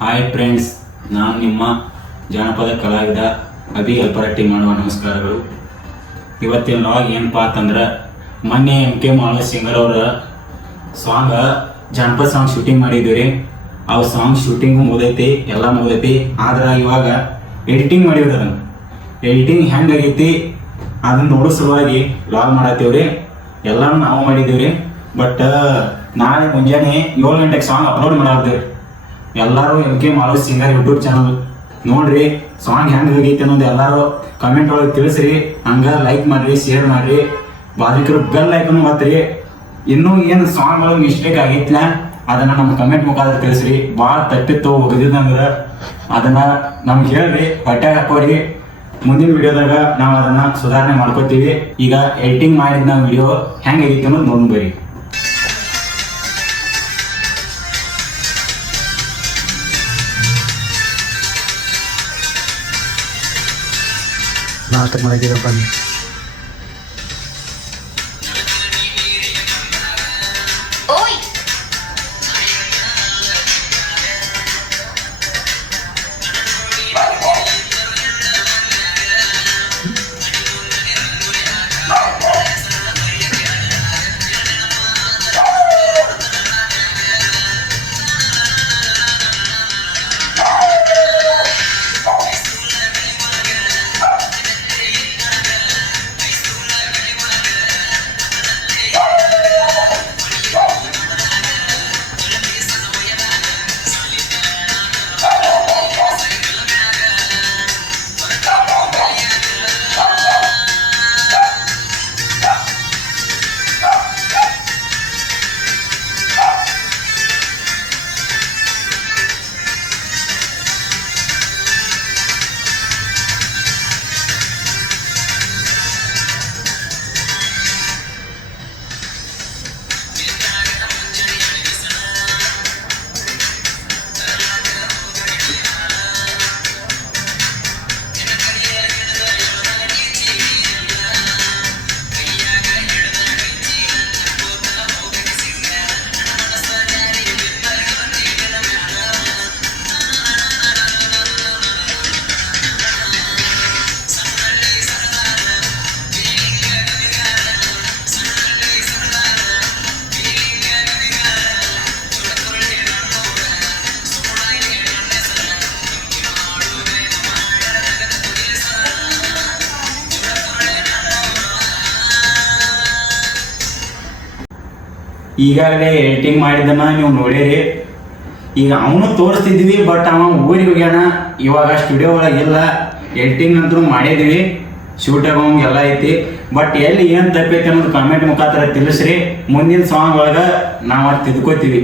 Hi friends, ನಾನು ನಿಮ್ಮ ಜಾನಪದ ಕಲಾವಿದ ಅಭಿ ಅಲ್ಪರಟ್ಟಿ ಮಾಡುವ ನಮಸ್ಕಾರಗಳು. ಇವತ್ತಿನ ಲಾಗ್ ಏನಪ್ಪ ಅಂತಂದ್ರೆ, ಮೊನ್ನೆ MK ಮಾಳವ ಸಿಂಗರ್ ಅವರ ಸಾಂಗ್ ಜಾನಪದ ಸಾಂಗ್ ಶೂಟಿಂಗ್ ಮಾಡಿದ್ವಿ ರೀ. ಅವು ಸಾಂಗ್ ಶೂಟಿಂಗು ಮುಗ್ದೈತಿ, ಎಲ್ಲ ಮುಗ್ದೈತಿ. ಆದ್ರೆ ಇವಾಗ ಎಡಿಟಿಂಗ್ ಮಾಡಿವ್ರಿ. ಅದನ್ನು ಎಡಿಟಿಂಗ್ ಹೆಂಗಾಗೈತಿ ಅದನ್ನ ನೋಡೋ ಸಲುವಾಗಿ ಲಾಗ್ ಮಾಡತ್ತೀವ್ರಿ. ಎಲ್ಲನೂ ನಾವು ಮಾಡಿದ್ದೀವಿ. ಬಟ್ ನಾಳೆ ಮುಂಜಾನೆ 7 ಗಂಟೆಗೆ ಸಾಂಗ್ ಅಪ್ಲೋಡ್ ಮಾಡಾರ್ದೇವ್ರಿ. ಎಲ್ಲರೂ MK Malava singer YouTube channel ನೋಡ್ರಿ. ಸಾಂಗ್ ಹೆಂಗೆ ಹೋಗೈತಿ ಅನ್ನೋದು ಎಲ್ಲರೂ ಕಮೆಂಟ್ ಒಳಗೆ ತಿಳಿಸ್ರಿ. ಹಂಗೆ ಲೈಕ್ ಮಾಡಿರಿ, ಶೇರ್ ಮಾಡಿರಿ, ಬಾಧಿಕರು ಬೆಲ್ ಐಕನ್ ಒತ್ತಿರಿ. ಇನ್ನೂ ಏನು ಸಾಂಗ್ ಒಳಗೆ ಮಿಸ್ಟೇಕ್ ಆಗೈತಿಲ್ಲ ಅದನ್ನು ನಮ್ಮ ಕಮೆಂಟ್ ಮುಖಾಂತರ ತಿಳಿಸ್ರಿ. ಭಾಳ ತಪ್ಪಿತ್ತು ಹೋಗಿದ್ದಂದ್ರೆ ಅದನ್ನು ನಮ್ಗೆ ಹೇಳ್ರಿ, ಹೊಟ್ಟೆಗೆ ಹಾಕೋರಿ. ಮುಂದಿನ ವಿಡಿಯೋದಾಗ ನಾವು ಅದನ್ನು ಸುಧಾರಣೆ ಮಾಡ್ಕೋತೀವಿ. ಈಗ ಎಡಿಟಿಂಗ್ ಮಾಡಿದ ನಾವು ವಿಡಿಯೋ ಹೆಂಗೆ ಆಗೈತಿ ಅನ್ನೋದು ನೋಡಿ ಬರ್ರಿ. ನಾಟಕ ಮಾಡಿದ್ದೀರ ಬನ್ನಿ. ಈಗಾಗಲೇ ಎಡಿಟಿಂಗ್ ಮಾಡಿದ್ದನ್ನ ನೀವು ನೋಡಿರಿ. ಈಗ ಅವನು ತೋರಿಸ್ತಿದ್ವಿ, ಬಟ್ ಅವ ಊರಿಗೆ ಹೋಗ್ಯಾನ. ಇವಾಗ ಸ್ಟುಡಿಯೋ ಒಳಗೆಲ್ಲ ಎಡಿಟಿಂಗ್ ಅಂತೂ ಮಾಡಿದ್ವಿ, ಶೂಟ್ ಆಗೋಂಗೆ ಎಲ್ಲ ಐತಿ. ಬಟ್ ಎಲ್ಲಿ ಏನು ತಪ್ಪೈತಿ ಅನ್ನೋದು ಕಾಮೆಂಟ್ ಮುಖಾಂತರ ತಿಳಿಸ್ರಿ. ಮುಂದಿನ ಸಾಂಗ್ ಒಳಗೆ ನಾವು ಅದು ತಿದ್ಕೋತೀವಿ.